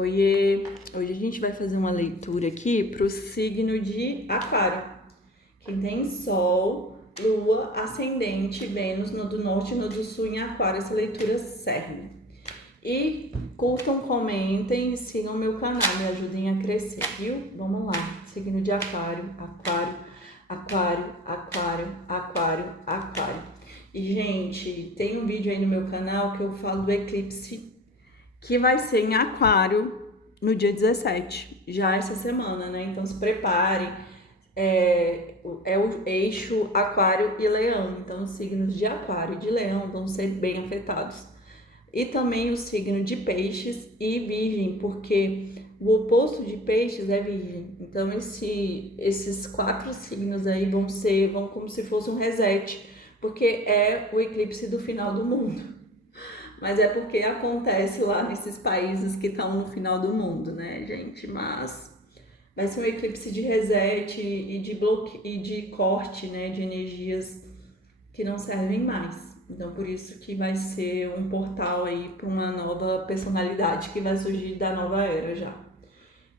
Oiê! Hoje a gente vai fazer uma leitura aqui para o signo de Aquário. Quem tem Sol, Lua, Ascendente, Vênus no do Norte e no do Sul em Aquário, essa leitura serve. E curtam, comentem e sigam meu canal, me ajudem a crescer, viu? Vamos lá, signo de Aquário, Aquário, Aquário, Aquário, Aquário, Aquário. E, gente, tem um vídeo aí no meu canal que eu falo do eclipse que vai ser em Aquário no dia 17, já essa semana, né? Então se preparem. É o eixo Aquário e Leão, então os signos de Aquário e de Leão vão ser bem afetados. E também o signo de Peixes e Virgem, porque o oposto de Peixes é Virgem. Então esses 4 signos aí vão como se fosse um reset, porque é o eclipse do final do mundo. Mas é porque acontece lá nesses países que estão no final do mundo, né, gente? Mas vai ser um eclipse de reset e de corte, né, de energias que não servem mais. Então, por isso que vai ser um portal aí para uma nova personalidade que vai surgir da nova era já.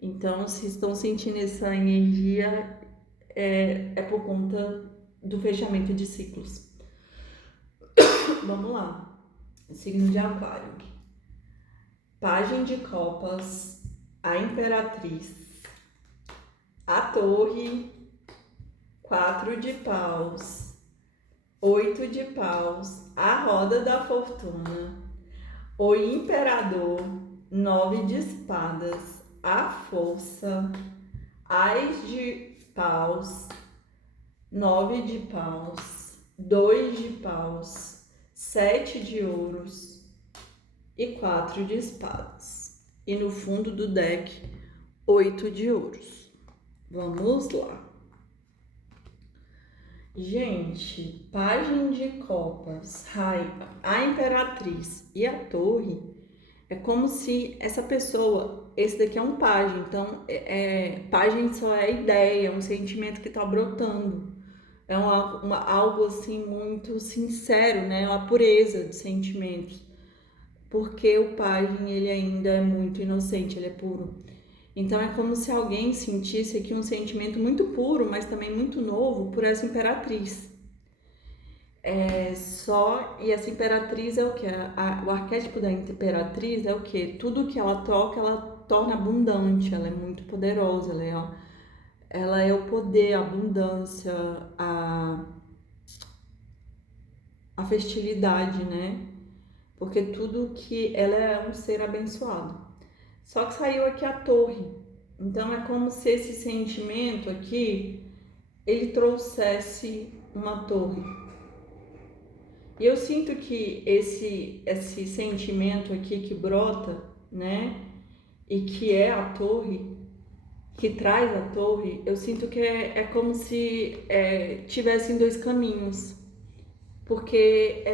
Então, se estão sentindo essa energia, é por conta do fechamento de ciclos. Vamos lá. Signo de Aquário. Pajem de Copas, a Imperatriz, a Torre, 4 de Paus, 8 de Paus, a Roda da Fortuna, o Imperador, 9 de Espadas, a Força, Ás de Paus, 9 de Paus, 2 de Paus, 7 de Ouros e 4 de Espadas. E no fundo do deck, 8 de Ouros. Vamos lá. Gente, Pajem de Copas, Raiva, a Imperatriz e a Torre, é como se essa pessoa, esse daqui é um pajem, então pajem só é ideia, um sentimento que tá brotando. É algo assim muito sincero, né? Uma pureza de sentimentos. Porque o pajem, ele ainda é muito inocente, ele é puro. Então é como se alguém sentisse aqui um sentimento muito puro, mas também muito novo por essa imperatriz. E essa imperatriz é o que? O arquétipo da imperatriz é o que? Tudo que ela toca, ela torna abundante, ela é muito poderosa, ela é o poder, a abundância, a fertilidade, né? Porque tudo que ela é um ser abençoado. Só que saiu aqui a Torre. Então é como se esse sentimento aqui ele trouxesse uma torre. E eu sinto que esse sentimento aqui que brota, né? E que é a torre, que traz a torre, eu sinto que é como se tivessem 2 caminhos. Porque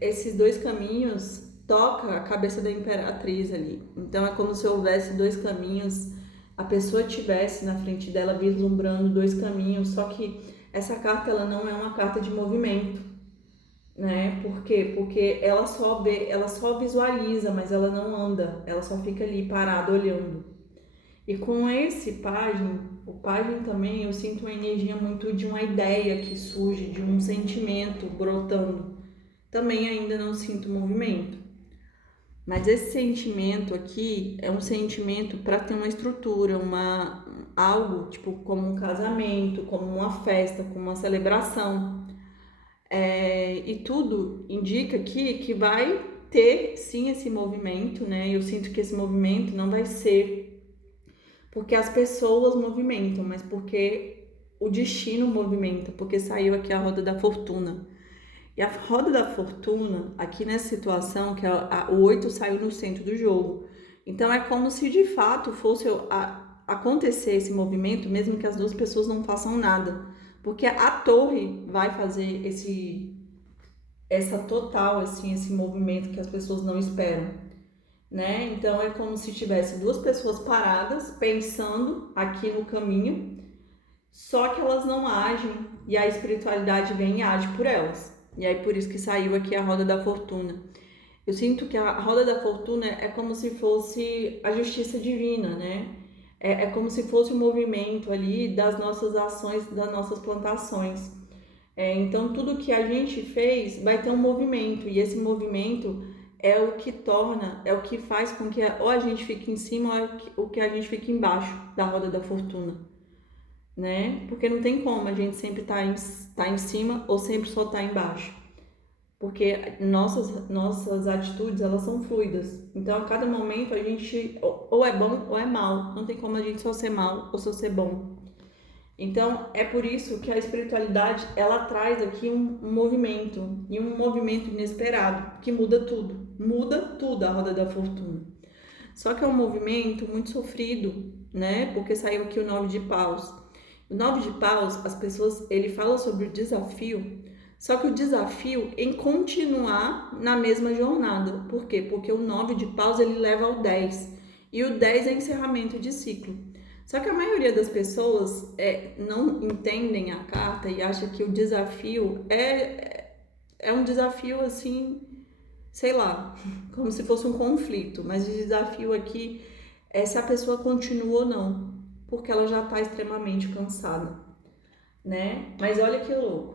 esses 2 caminhos toca a cabeça da imperatriz ali. Então é como se houvesse 2 caminhos, a pessoa tivesse na frente dela vislumbrando 2 caminhos, só que essa carta ela não é uma carta de movimento, né? Por quê? Porque ela só visualiza, mas ela não anda, ela só fica ali parada olhando. E com esse pajem, o pajem também, eu sinto uma energia muito de uma ideia que surge, de um sentimento brotando. Também ainda não sinto movimento. Mas esse sentimento aqui é um sentimento para ter uma estrutura, algo tipo como um casamento, como uma festa, como uma celebração. E tudo indica aqui que vai ter sim esse movimento, né? Eu sinto que esse movimento não vai ser porque as pessoas movimentam, mas porque o destino movimenta, porque saiu aqui a roda da fortuna. E a roda da fortuna, aqui nessa situação, que o 8 saiu no centro do jogo. Então é como se de fato fosse acontecer esse movimento, mesmo que as 2 pessoas não façam nada. Porque a torre vai fazer esse movimento que as pessoas não esperam, né? Então é como se tivesse 2 pessoas paradas pensando aqui no caminho, só que elas não agem e a espiritualidade vem e age por elas. E aí por isso que saiu aqui a roda da fortuna. Eu sinto que a roda da fortuna é como se fosse a justiça divina, né? É como se fosse um movimento ali das nossas ações, das nossas plantações. Então, tudo que a gente fez vai ter um movimento, e esse movimento é o que torna, é o que faz com que ou a gente fique em cima ou o que a gente fique embaixo da roda da fortuna, né? Porque não tem como a gente sempre tá em cima ou sempre só tá embaixo. Porque nossas atitudes, elas são fluidas. Então, a cada momento a gente ou é bom ou é mal. Não tem como a gente só ser mal ou só ser bom. Então, é por isso que a espiritualidade, ela traz aqui um movimento, e um movimento inesperado, que muda tudo a roda da fortuna. Só que é um movimento muito sofrido, né? Porque saiu aqui o 9 de paus. O 9 de paus, as pessoas, ele fala sobre o desafio, só que o desafio em continuar na mesma jornada. Por quê? Porque o 9 de paus, ele leva ao 10, e o 10 é encerramento de ciclo. Só que a maioria das pessoas não entendem a carta e acha que o desafio é um desafio assim, sei lá, como se fosse um conflito. Mas o desafio aqui é se a pessoa continua ou não, porque ela já está extremamente cansada, né? Mas olha que louco.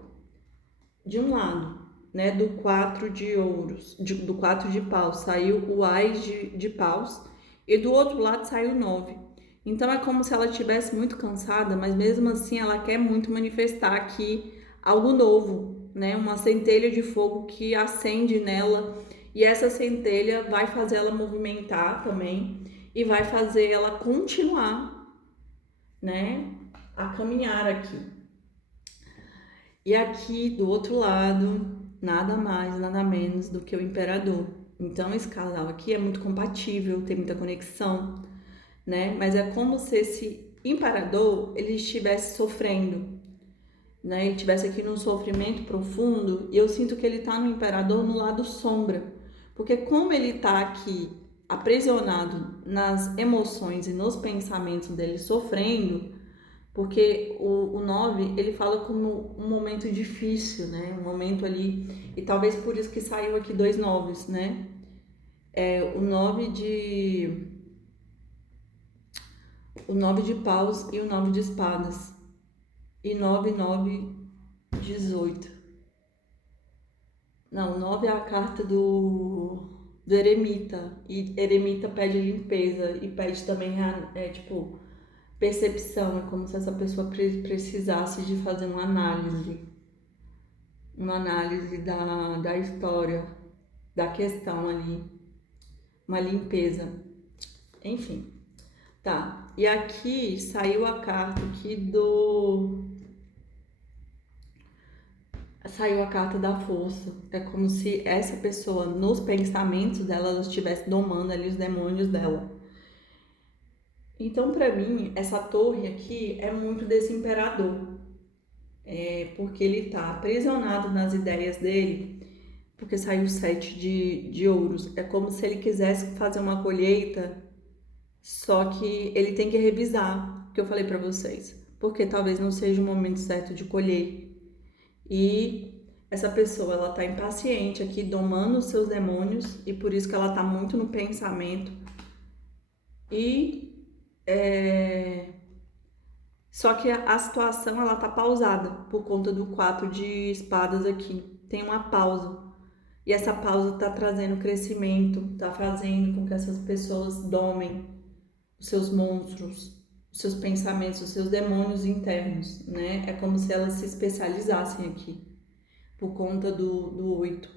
De um lado, né, do 4 de ouros, do 4 de paus, saiu o ás de paus, e do outro lado saiu o 9. Então é como se ela estivesse muito cansada, mas mesmo assim ela quer muito manifestar aqui algo novo, né? Uma centelha de fogo que acende nela, e essa centelha vai fazer ela movimentar também e vai fazer ela continuar, né, a caminhar aqui. E aqui do outro lado, nada mais, nada menos do que o imperador. Então esse casal aqui é muito compatível, tem muita conexão, né? Mas é como se esse imperador ele estivesse sofrendo, né? Ele estivesse aqui num sofrimento profundo, e eu sinto que ele está no imperador no lado sombra, porque como ele está aqui aprisionado nas emoções e nos pensamentos dele sofrendo, porque o 9 ele fala como um momento difícil, né? Um momento ali, e talvez por isso que saiu aqui dois noves, né? O 9 de paus e o 9 de espadas. E 9, 9, 18. Não, 9 é a carta do eremita. E eremita pede limpeza e pede também, tipo, percepção. É como se essa pessoa precisasse de fazer uma análise da história, da questão ali, uma limpeza. Enfim, tá. E aqui saiu a carta aqui saiu a carta da força. É como se essa pessoa, nos pensamentos dela, ela estivesse domando ali os demônios dela. Então, para mim, essa torre aqui é muito desse imperador. Porque ele tá aprisionado nas ideias dele, porque saiu o 7 de ouros. É como se ele quisesse fazer uma colheita, só que ele tem que revisar, o que eu falei para vocês, porque talvez não seja o momento certo de colher. E essa pessoa, ela tá impaciente aqui, domando os seus demônios, e por isso que ela tá muito no pensamento. E só que a situação, ela tá pausada por conta do 4 de espadas aqui. Tem uma pausa. E essa pausa tá trazendo crescimento, tá fazendo com que essas pessoas domem os seus monstros, os seus pensamentos, os seus demônios internos, né? É como se elas se especializassem aqui, por conta do 8.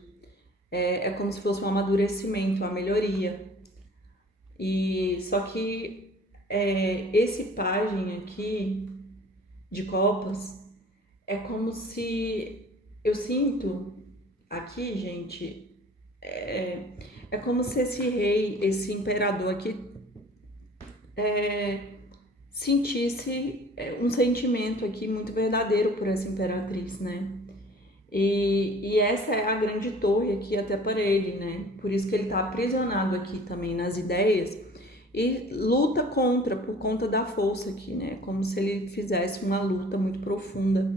É como se fosse um amadurecimento, uma melhoria. E só que esse pajem aqui de copas é como se eu sinto aqui, gente, é como se esse rei, esse imperador aqui sentisse um sentimento aqui muito verdadeiro por essa imperatriz, né? E essa é a grande torre aqui até para ele, né? Por isso que ele tá aprisionado aqui também nas ideias e luta contra, por conta da força aqui, né? Como se ele fizesse uma luta muito profunda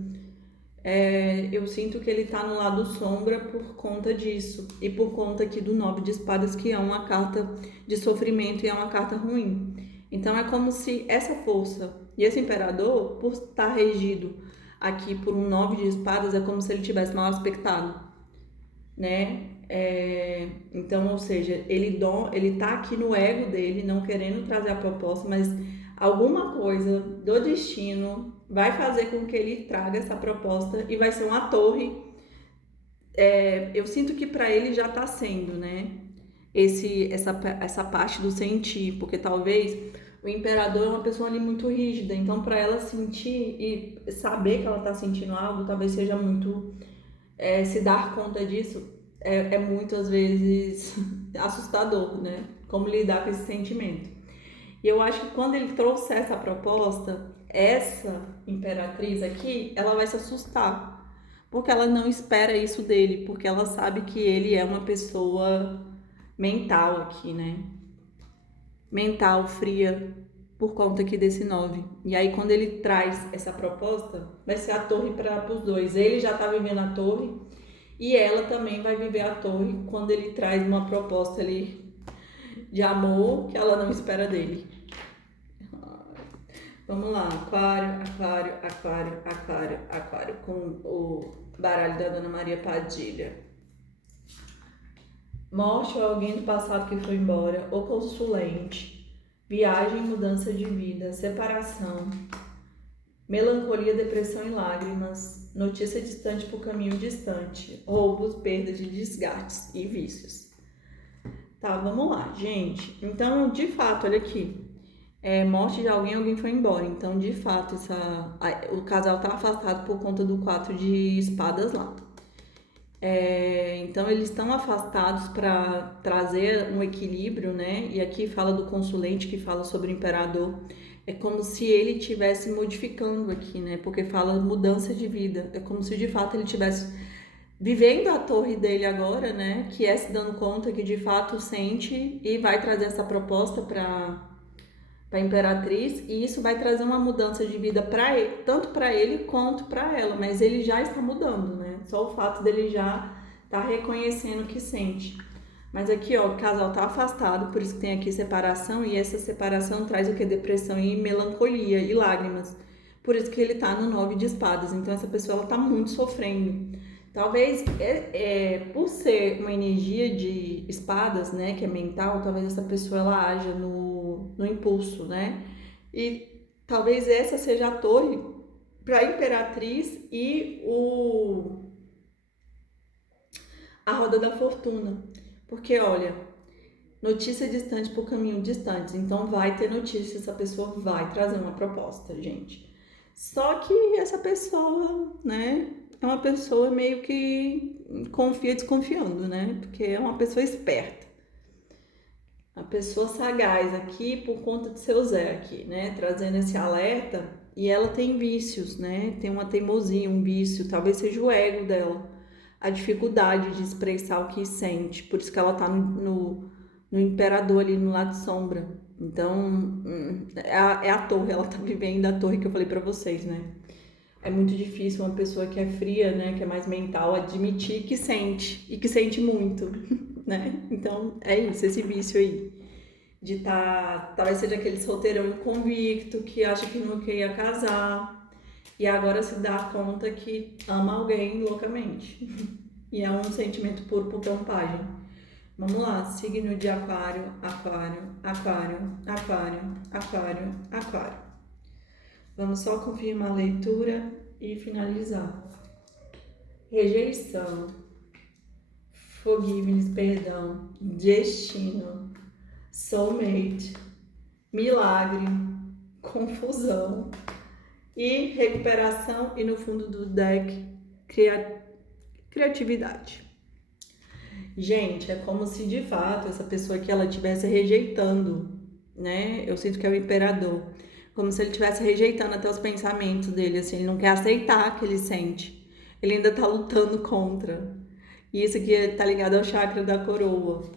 Eu sinto que ele tá no lado sombra por conta disso. E por conta aqui do 9 de espadas, que é uma carta de sofrimento e é uma carta ruim. Então é como se essa força e esse imperador, por estar regido aqui por um 9 de espadas, é como se ele tivesse mal aspectado, né? Então, ou seja, ele tá aqui no ego dele, não querendo trazer a proposta, mas alguma coisa do destino vai fazer com que ele traga essa proposta e vai ser uma torre. Eu sinto que para ele já tá sendo, né? Essa parte do sentir, porque talvez o imperador é uma pessoa ali muito rígida, então para ela sentir e saber que ela tá sentindo algo, talvez seja muito se dar conta disso é muitas vezes assustador, né? Como lidar com esse sentimento. E eu acho que quando ele trouxer essa proposta, essa imperatriz aqui, ela vai se assustar. Porque ela não espera isso dele, porque ela sabe que ele é uma pessoa mental aqui, né? Mental, fria, por conta aqui desse 9. E aí, quando ele traz essa proposta, vai ser a torre para os dois. Ele já tá vivendo a torre e ela também vai viver a torre quando ele traz uma proposta ali de amor que ela não espera dele. Vamos lá, aquário, aquário, aquário, aquário, aquário, com o baralho da Dona Maria Padilha. Morte ou alguém do passado que foi embora, ou consulente, viagem, mudança de vida, separação, melancolia, depressão e lágrimas, notícia distante por caminho distante, roubos, perdas de desgastes e vícios. Tá, vamos lá, gente. Então, de fato, olha aqui. Morte de alguém foi embora. Então, de fato, o casal tá afastado por conta do 4 de espadas lá. Então, eles estão afastados para trazer um equilíbrio, né? E aqui fala do consulente, que fala sobre o imperador. É como se ele estivesse modificando aqui, né? Porque fala mudança de vida. É como se, de fato, ele estivesse vivendo a torre dele agora, né? Que é se dando conta que, de fato, sente e vai trazer essa proposta para a imperatriz, e isso vai trazer uma mudança de vida para ele, tanto para ele quanto para ela, mas ele já está mudando, né? Só o fato dele já tá reconhecendo o que sente. Mas aqui, ó, o casal tá afastado, por isso que tem aqui separação, e essa separação traz o que? Depressão e melancolia e lágrimas. Por isso que ele tá no 9 de espadas. Então essa pessoa ela tá muito sofrendo. Talvez por ser uma energia de espadas, né, que é mental, talvez essa pessoa ela haja no impulso, né? E talvez essa seja a torre para a imperatriz e a roda da fortuna. Porque olha, notícia distante por caminho distante, então vai ter notícia, essa pessoa vai trazer uma proposta, gente. Só que essa pessoa, né, é uma pessoa meio que confia desconfiando, né? Porque é uma pessoa esperta. A pessoa sagaz aqui por conta de seu Zé aqui, né? Trazendo esse alerta. E ela tem vícios, né? Tem uma teimosia, um vício. Talvez seja o ego dela. A dificuldade de expressar o que sente. Por isso que ela tá no imperador ali no lado sombra. Então, é a torre. Ela tá vivendo a torre que eu falei pra vocês, né? É muito difícil uma pessoa que é fria, né? Que é mais mental, admitir que sente. E que sente muito. Né? Então é isso, esse vício aí de talvez seja aquele solteirão inconvicto que acha que nunca ia casar e agora se dá conta que ama alguém loucamente e é um sentimento puro por tampagem. Vamos lá, signo de aquário, aquário, aquário, aquário, aquário, aquário. Vamos só confirmar a leitura e finalizar. Rejeição, forgiveness, perdão, destino, soulmate, milagre, confusão e recuperação, e no fundo do deck, criatividade. Gente, é como se de fato essa pessoa que ela estivesse rejeitando, né? Eu sinto que é o imperador, como se ele estivesse rejeitando até os pensamentos dele, assim, ele não quer aceitar o que ele sente, ele ainda tá lutando contra. E isso aqui tá ligado ao chakra da coroa.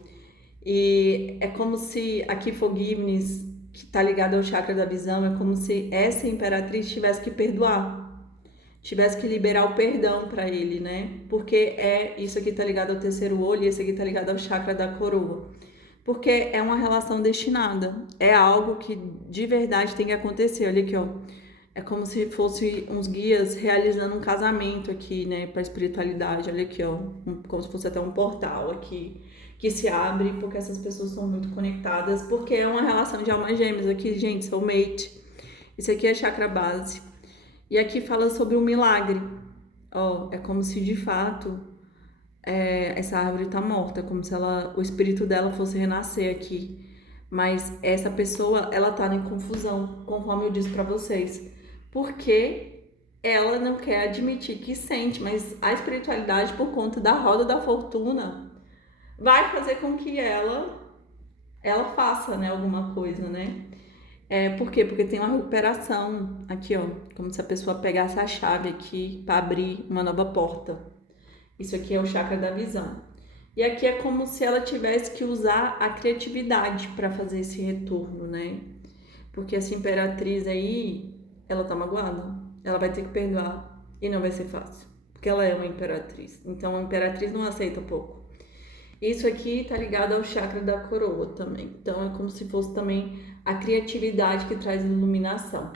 E é como se aqui forgiveness, que tá ligado ao chakra da visão, é como se essa imperatriz tivesse que perdoar. tivesse que liberar o perdão para ele, né? Porque isso aqui tá ligado ao terceiro olho e esse aqui tá ligado ao chakra da coroa. Porque é uma relação destinada, é algo que de verdade tem que acontecer. Olha aqui, ó. É como se fosse uns guias realizando um casamento aqui, né, para espiritualidade. Olha aqui, ó, como se fosse até um portal aqui que se abre, porque essas pessoas são muito conectadas, porque é uma relação de almas gêmeas aqui, gente, soulmate. Isso aqui é chakra base. E aqui fala sobre um milagre. Ó, é como se de fato essa árvore tá morta, como se o espírito dela fosse renascer aqui. Mas essa pessoa, ela tá em confusão, conforme eu disse para vocês. Porque ela não quer admitir que sente, mas a espiritualidade, por conta da roda da fortuna, vai fazer com que ela faça, né, alguma coisa, né? Por quê? Porque tem uma recuperação aqui, ó, como se a pessoa pegasse a chave aqui para abrir uma nova porta. Isso aqui é o chakra da visão. E aqui é como se ela tivesse que usar a criatividade para fazer esse retorno, né? Porque essa imperatriz aí, ela tá magoada. Ela vai ter que perdoar e não vai ser fácil, porque ela é uma imperatriz. Então a imperatriz não aceita pouco. Isso aqui tá ligado ao chakra da coroa também. Então é como se fosse também a criatividade que traz iluminação.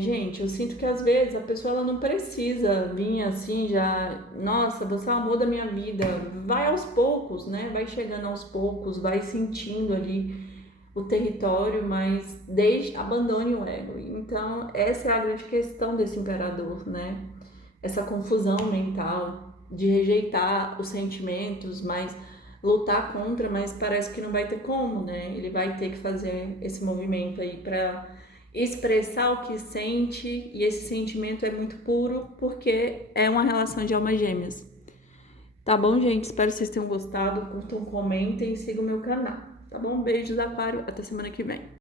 Gente, eu sinto que às vezes a pessoa ela não precisa vir assim já, nossa, você é o amor da minha vida. Vai aos poucos, né? Vai chegando aos poucos, vai sentindo ali o território, mas abandone o ego. Então, essa é a grande questão desse imperador, né? Essa confusão mental de rejeitar os sentimentos, mas lutar contra, mas parece que não vai ter como, né? Ele vai ter que fazer esse movimento aí para expressar o que sente, e esse sentimento é muito puro porque é uma relação de almas gêmeas. Tá bom, gente? Espero que vocês tenham gostado. Curtam, comentem e sigam o meu canal. Tá bom? Beijos, Aquário. Até semana que vem.